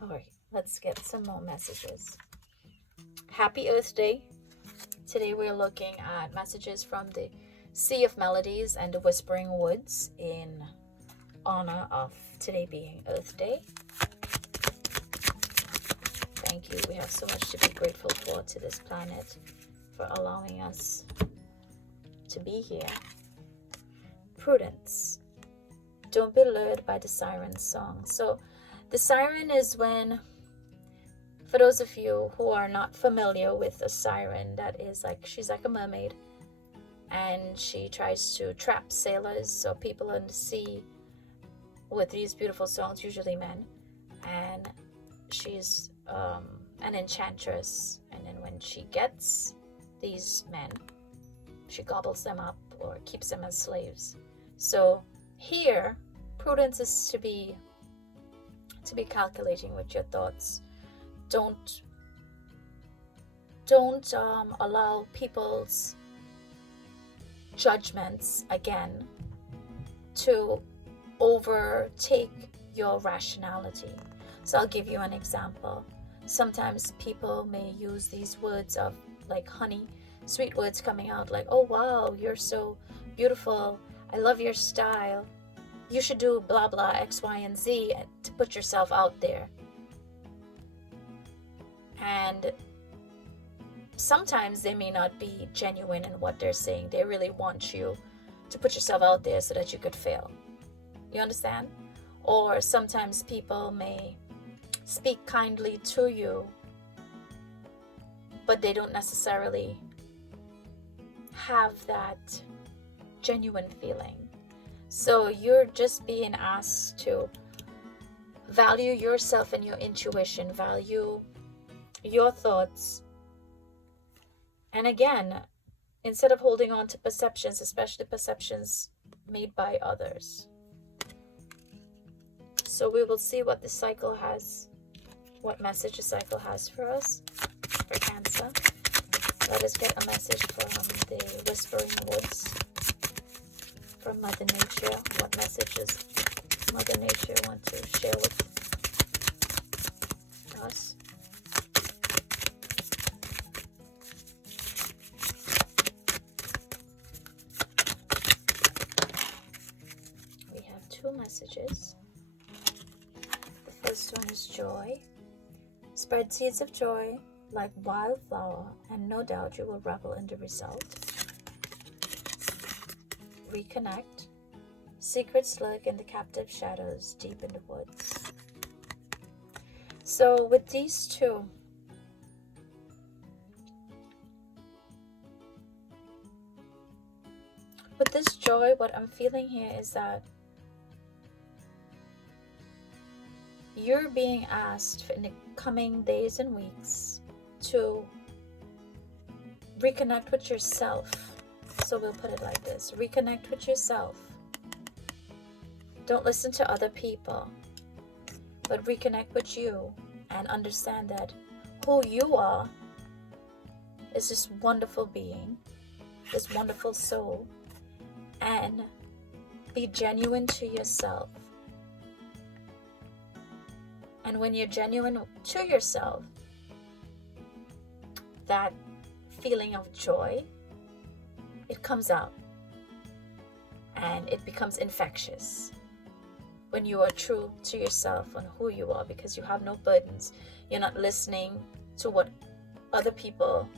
All right, let's get some more messages. Happy Earth Day. Today we're looking at messages from the Sea of Melodies and the Whispering Woods in honor of today being Earth Day. Thank you. We have so much to be grateful for to this planet, for allowing us to be here. Prudence. Don't be lured by the siren song. So the siren is when, for those of you who are not familiar with a siren, that is like, she's like a mermaid, and she tries to trap sailors or people in the sea with these beautiful songs, usually men, and she's an enchantress, and then when she gets these men, she gobbles them up or keeps them as slaves. So here, prudence is to be calculating with your thoughts. Don't allow people's judgments again to overtake your rationality. So I'll give you an example. Sometimes people may use these words of like honey, sweet words coming out like, oh wow, you're so beautiful, I love your style, you should do blah blah X, Y, and Z, to put yourself out there. And sometimes they may not be genuine in what they're saying. They really want you to put yourself out there so that you could fail. You understand? Or sometimes people may speak kindly to you, but they don't necessarily have that genuine feeling. So you're just being asked to Value yourself and your intuition. Value your thoughts. And again, instead of holding on to perceptions, especially perceptions made by others. So we will see what the cycle has, what message the cycle has for us, for Cancer. Let us get a message from the Whispering Woods, from Mother Nature. What messages Mother Nature want to share with us? We have two messages. The first one is joy. Spread seeds of joy like wildflower, and no doubt you will revel in the result. Reconnect. Secrets lurk in the captive shadows deep in the woods. So with these two, with this joy, what I'm feeling here is that you're being asked in the coming days and weeks to reconnect with yourself. So we'll put it like this: reconnect with yourself. Don't listen to other people, but reconnect with you and understand that who you are is this wonderful being, this wonderful soul, and be genuine to yourself. And when you're genuine to yourself, that feeling of joy, it comes out and it becomes infectious when you are true to yourself and who you are, because you have no burdens. You're not listening to what other people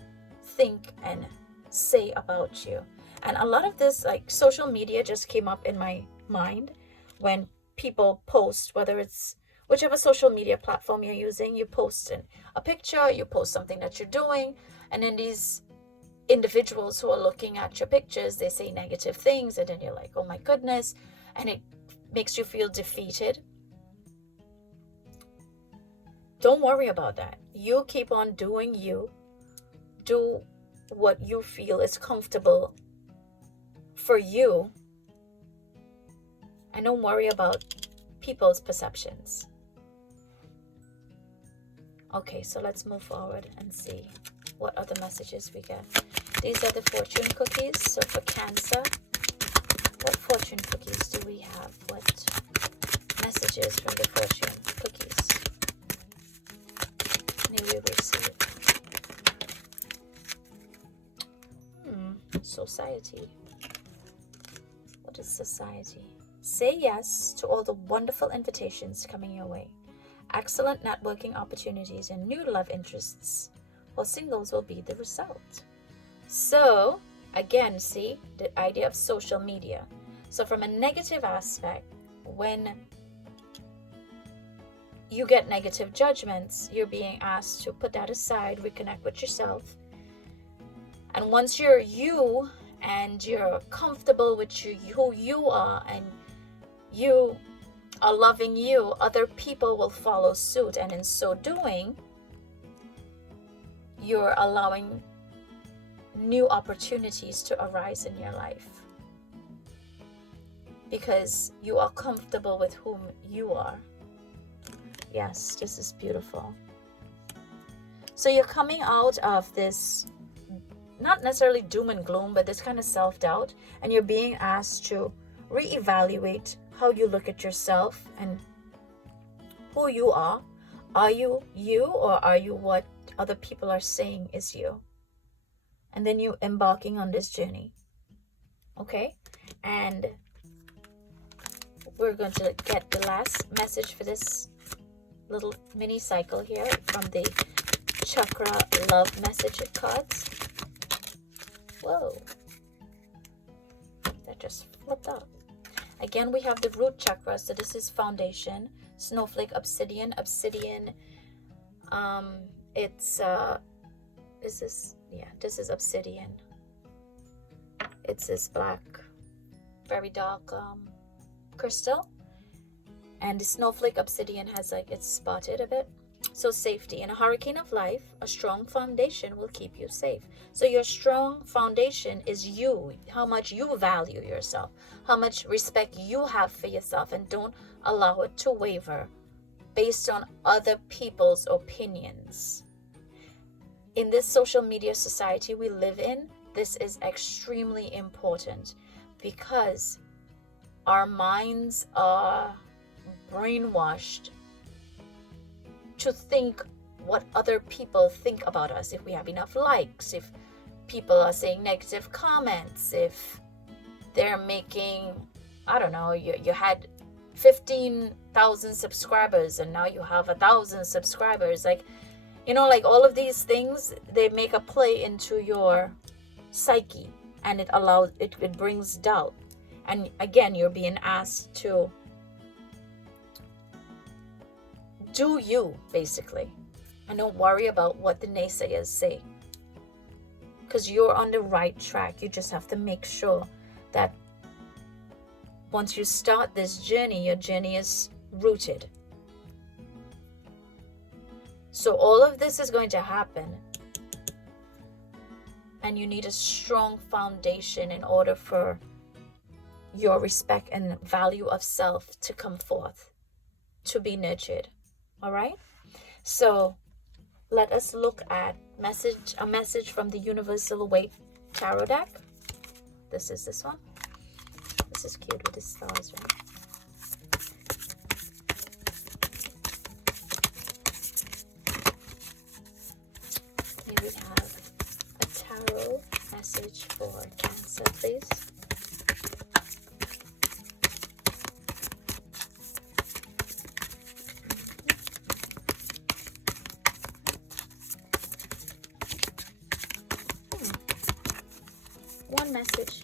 think and say about you. And a lot of this, like social media, just came up in my mind when people post, whether it's whichever social media platform you're using, you post a picture, you post something that you're doing, and then these individuals who are looking at your pictures, they say negative things, and then you're like, oh my goodness, and it makes you feel defeated. Don't worry about that. You keep on doing you. Do what you feel is comfortable for you, and don't worry about people's perceptions. Okay, so let's move forward and see what other messages we get. These are the fortune cookies. So for Cancer, what fortune cookies do we have? What messages from the fortune cookies may we receive? Society. What is society? Say yes to all the wonderful invitations coming your way. Excellent networking opportunities and new love interests, while singles will be the result. So again, see the idea of social media. So from a negative aspect, when you get negative judgments, you're being asked to put that aside, reconnect with yourself. And once you're you and you're comfortable with who you are, and you are loving you, other people will follow suit. And in so doing, you're allowing new opportunities to arise in your life, because you are comfortable with whom you are. Yes, this is beautiful. So you're coming out of this, not necessarily doom and gloom, but this kind of self-doubt, and you're being asked to reevaluate how you look at yourself and who you are. Are you you, or are you what other people are saying is you? And then you embarking on this journey. Okay? And we're going to get the last message for this little mini cycle here from the Chakra Love message cards. Whoa. That just flipped up. Again, we have the root chakra. So this is foundation, snowflake, obsidian. Obsidian, this is obsidian. It's this black, very dark crystal. And the snowflake obsidian has like, it's spotted a bit. So safety. In a hurricane of life, a strong foundation will keep you safe. So your strong foundation is you, how much you value yourself, how much respect you have for yourself, and don't allow it to waver based on other people's opinions. In this social media society we live in, this is extremely important because our minds are brainwashed to think what other people think about us, if we have enough likes, if people are saying negative comments, if they're making, I don't know, you had 15,000 subscribers and now you have 1,000 subscribers. Like, you know, like all of these things, they make a play into your psyche, and it allows, it brings doubt. And again, you're being asked to do you, basically, and don't worry about what the naysayers say, because you're on the right track. You just have to make sure that once you start this journey, your journey is rooted. So all of this is going to happen, and you need a strong foundation in order for your respect and value of self to come forth, to be nurtured. All right, so let us look at a message from the Universal Waite Tarot deck. This is this one. This is cute with the stars, right? Here we have a tarot message for Cancer, please. One message,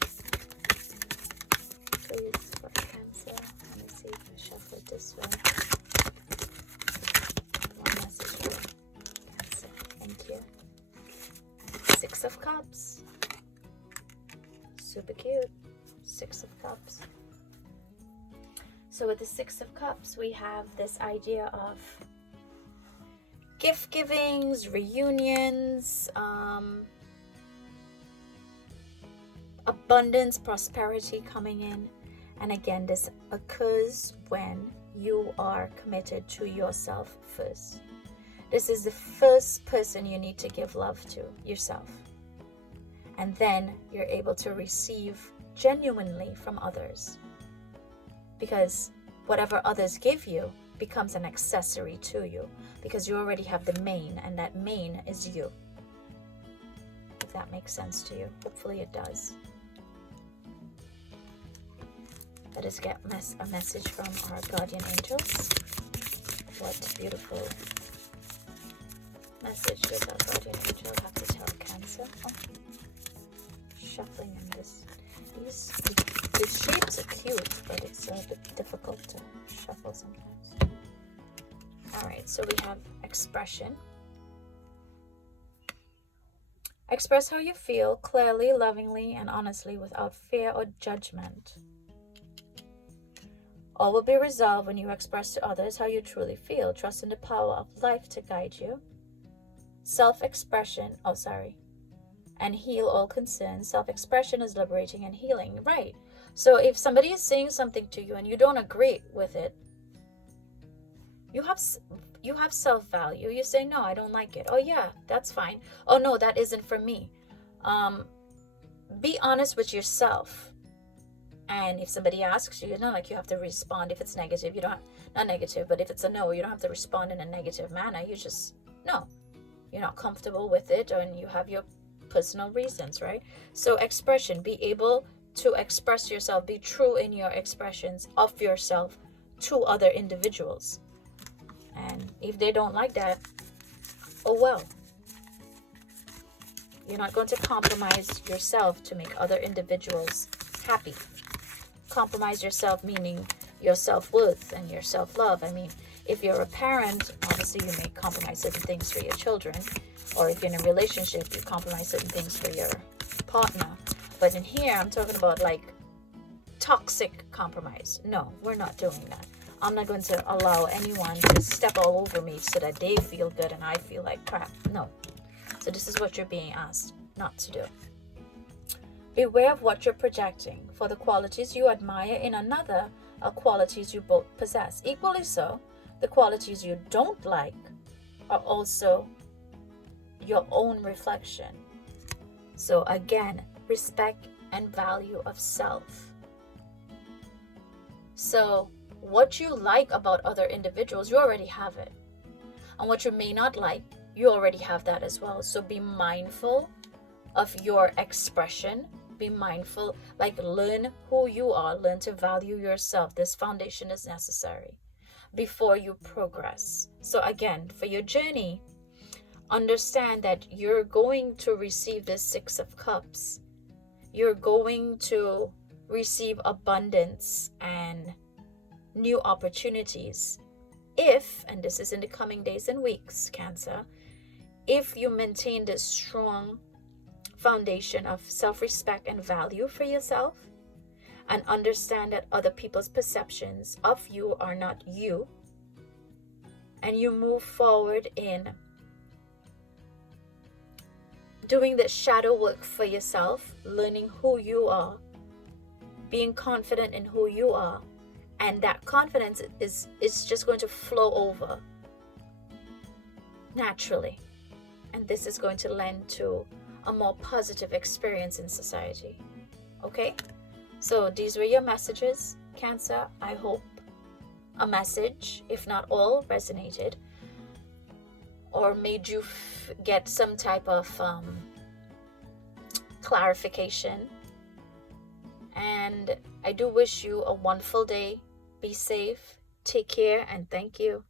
please, for Cancer. Let me see if I shuffle it this way. One message for Cancer. Thank you. Six of Cups. Super cute. Six of Cups. So with the Six of Cups, we have this idea of gift givings, reunions, abundance, prosperity coming in. And again, this occurs when you are committed to yourself first. This is the first person you need to give love to, yourself. And then you're able to receive genuinely from others, because whatever others give you becomes an accessory to you, because you already have the main, and that main is you. If that makes sense to you. Hopefully it does. Let us get a message from our guardian angels. What beautiful message does our guardian angel have to tell Cancer? Oh, shuffling in this. These shapes are cute, but it's a bit difficult to shuffle sometimes. Alright, so we have expression. Express how you feel clearly, lovingly, and honestly without fear or judgment. All will be resolved when you express to others how you truly feel. Trust in the power of life to guide you. Self-expression, and heal all concerns. Self-expression is liberating and healing. Right. So if somebody is saying something to you and you don't agree with it, you have self-value. You say, no, I don't like it. Oh yeah, that's fine. Oh no, that isn't for me. Be honest with yourself. And if somebody asks you, like you have to respond. If it's negative, you don't, not negative, but if it's a no, you don't have to respond in a negative manner. You just, no, you're not comfortable with it, and you have your personal reasons, right? So expression, be able to express yourself, be true in your expressions of yourself to other individuals. And if they don't like that, oh well. You're not going to compromise yourself to make other individuals happy. Compromise yourself, meaning your self-worth and your self-love. I mean, if you're a parent, obviously you may compromise certain things for your children, or if you're in a relationship, you compromise certain things for your partner. But in here, I'm talking about like toxic compromise. No, we're not doing that. I'm not going to allow anyone to step all over me so that they feel good and I feel like crap. No. So this is what you're being asked not to do. Beware of what you're projecting, for the qualities you admire in another are qualities you both possess. Equally so, the qualities you don't like are also your own reflection. So again, respect and value of self. So what you like about other individuals, you already have it. And what you may not like, you already have that as well. So be mindful of your expression. Be mindful, like learn who you are, learn to value yourself. This foundation is necessary before you progress. So again, for your journey, understand that you're going to receive this Six of Cups. You're going to receive abundance and new opportunities if, and this is in the coming days and weeks, Cancer, if you maintain this strong foundation of self-respect and value for yourself, and understand that other people's perceptions of you are not you, and you move forward in doing the shadow work for yourself, learning who you are, being confident in who you are, and that confidence is just going to flow over naturally, and this is going to lend to a more positive experience in society. Okay, so these were your messages, Cancer. I hope a message, if not all, resonated or made you get some type of clarification. And I do wish you a wonderful day. Be safe, take care, and thank you.